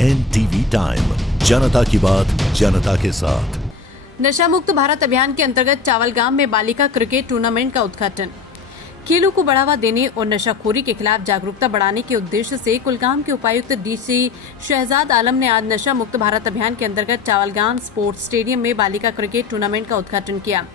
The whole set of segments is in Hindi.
NTV टाइम, जनता की बात जनता के साथ। नशा मुक्त भारत अभियान के अंतर्गत चावलगाम में बालिका क्रिकेट टूर्नामेंट का उद्घाटन। खेलों को बढ़ावा देने और नशाखोरी के खिलाफ जागरूकता बढ़ाने के उद्देश्य से कुलगाम के उपायुक्त DC शहजाद आलम ने आज नशा मुक्त भारत अभियान के अंतर्गत चावलगाम स्पोर्ट्स स्टेडियम में बालिका क्रिकेट टूर्नामेंट का उद्घाटन किया।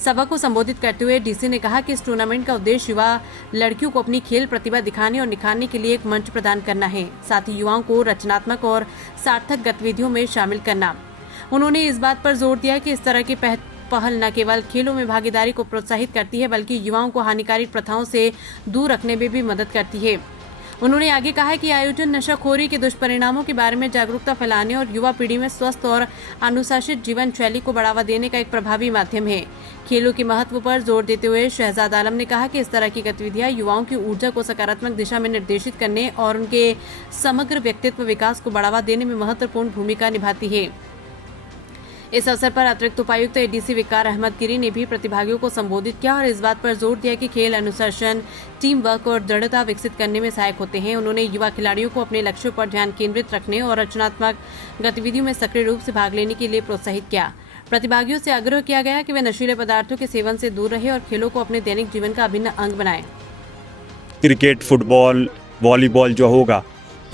सभा को संबोधित करते हुए DC ने कहा कि इस टूर्नामेंट का उद्देश्य युवा लड़कियों को अपनी खेल प्रतिभा दिखाने और निखारने के लिए एक मंच प्रदान करना है, साथ ही युवाओं को रचनात्मक और सार्थक गतिविधियों में शामिल करना। उन्होंने इस बात पर जोर दिया कि इस तरह की पहल न केवल खेलों में भागीदारी को प्रोत्साहित करती है, बल्कि युवाओं को हानिकारक प्रथाओं से दूर रखने में भी मदद करती है। उन्होंने आगे कहा कि आयोजन नशाखोरी के दुष्परिणामों के बारे में जागरूकता फैलाने और युवा पीढ़ी में स्वस्थ और अनुशासित जीवन शैली को बढ़ावा देने का एक प्रभावी माध्यम है। खेलों के महत्व पर जोर देते हुए शहजाद आलम ने कहा कि इस तरह की गतिविधियां युवाओं की ऊर्जा को सकारात्मक दिशा में निर्देशित करने और उनके समग्र व्यक्तित्व विकास को बढ़ावा देने में महत्वपूर्ण भूमिका निभाती है। इस अवसर पर अतिरिक्त उपायुक्त ADC विकार अहमद गिरी ने भी प्रतिभागियों को संबोधित किया और इस बात पर जोर दिया कि खेल अनुशासन, टीम वर्क और दृढ़ता विकसित करने में सहायक होते हैं। उन्होंने युवा खिलाड़ियों को अपने लक्ष्यों पर ध्यान केंद्रित रखने और रचनात्मक गतिविधियों में सक्रिय रूप से भाग लेने के लिए प्रोत्साहित किया। प्रतिभागियों से आग्रह किया गया कि वे नशीले पदार्थों के सेवन से दूर रहे और खेलों को अपने दैनिक जीवन का अभिन्न अंग बनाएं। क्रिकेट, फुटबॉल, वॉलीबॉल जो होगा,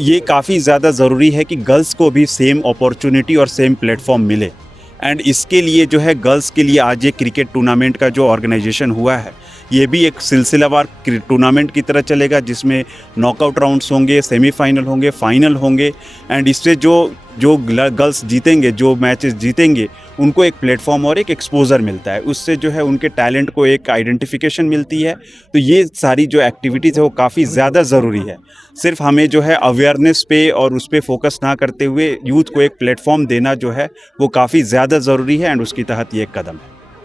ये काफ़ी ज़्यादा ज़रूरी है कि गर्ल्स को भी सेम अपॉर्चुनिटी और सेम प्लेटफॉर्म मिले। एंड इसके लिए जो है गर्ल्स के लिए आज ये क्रिकेट टूर्नामेंट का जो ऑर्गेनाइजेशन हुआ है, ये भी एक सिलसिलावार टूर्नामेंट की तरह चलेगा, जिसमें नॉकआउट राउंड्स होंगे, सेमीफाइनल होंगे, फाइनल होंगे। एंड इससे जो गर्ल्स जीतेंगे, जो मैचेस जीतेंगे, उनको एक प्लेटफॉर्म और एक एक्सपोजर मिलता है। उससे जो है उनके टैलेंट को एक आइडेंटिफिकेशन मिलती है। तो ये सारी जो एक्टिविटीज़ है वो काफ़ी ज़्यादा ज़रूरी है। सिर्फ हमें जो है अवेयरनेस पे और उस पर फोकस ना करते हुए यूथ को एक प्लेटफॉर्म देना जो है वो काफ़ी ज़्यादा ज़रूरी है। एंड उसके तहत ये एक कदम है।